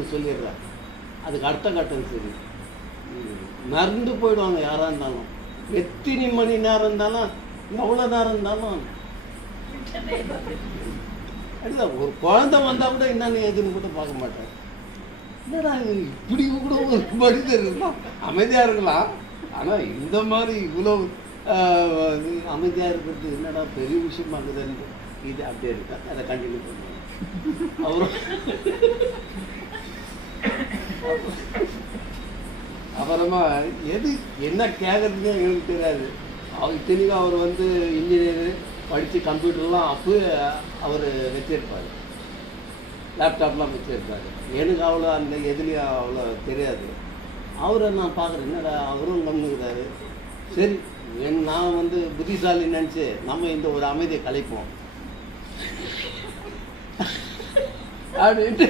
ஒன்று சொல்லிடுறேன், அதுக்கு அடுத்த கட்டம் சரி மறந்து போயிடுவாங்க. யாராக இருந்தாலும் எத்தனை மணி நேரம் இருந்தாலும் எவ்வளோ நேரம் இருந்தாலும் அதுதான். ஒரு குழந்தை வந்தால் கூட என்னன்னு எதுன்னு கூட பார்க்க மாட்டேன். என்னடா இப்படி கூட ஒரு மனிதர் இருக்கலாம், அமைதியாக இருக்கலாம், ஆனால் இந்த மாதிரி இவ்வளோ அமைதியாக இருக்கிறது என்னடா பெரிய விஷயமாகுதுன்னு இது அப்படியே இருக்கா. அதை கண்டினியூ பண்ணுவாங்க. அவரும் அப்புறமா எது என்ன கேட்குறதுன்னு எங்களுக்கு தெரியாது. இத்தனைக்கும் அவர் வந்து இன்ஜினியரு படித்து கம்ப்யூட்டர்லாம் அப்போ அவர் வச்சுருப்பார், லேப்டாப்லாம் வச்சுருப்பார். எனக்கு அவ்வளோ அந்த எதுலேயும் அவ்வளோ தெரியாது. அவரை நான் பார்க்குறேன், என்னடா அவரும் கம்முனுக்கிறாரு. சரி நான் வந்து புத்திசாலி நினச்சி நம்ம இந்த ஒரு அமைதியை கலைப்போம் அப்படின்ட்டு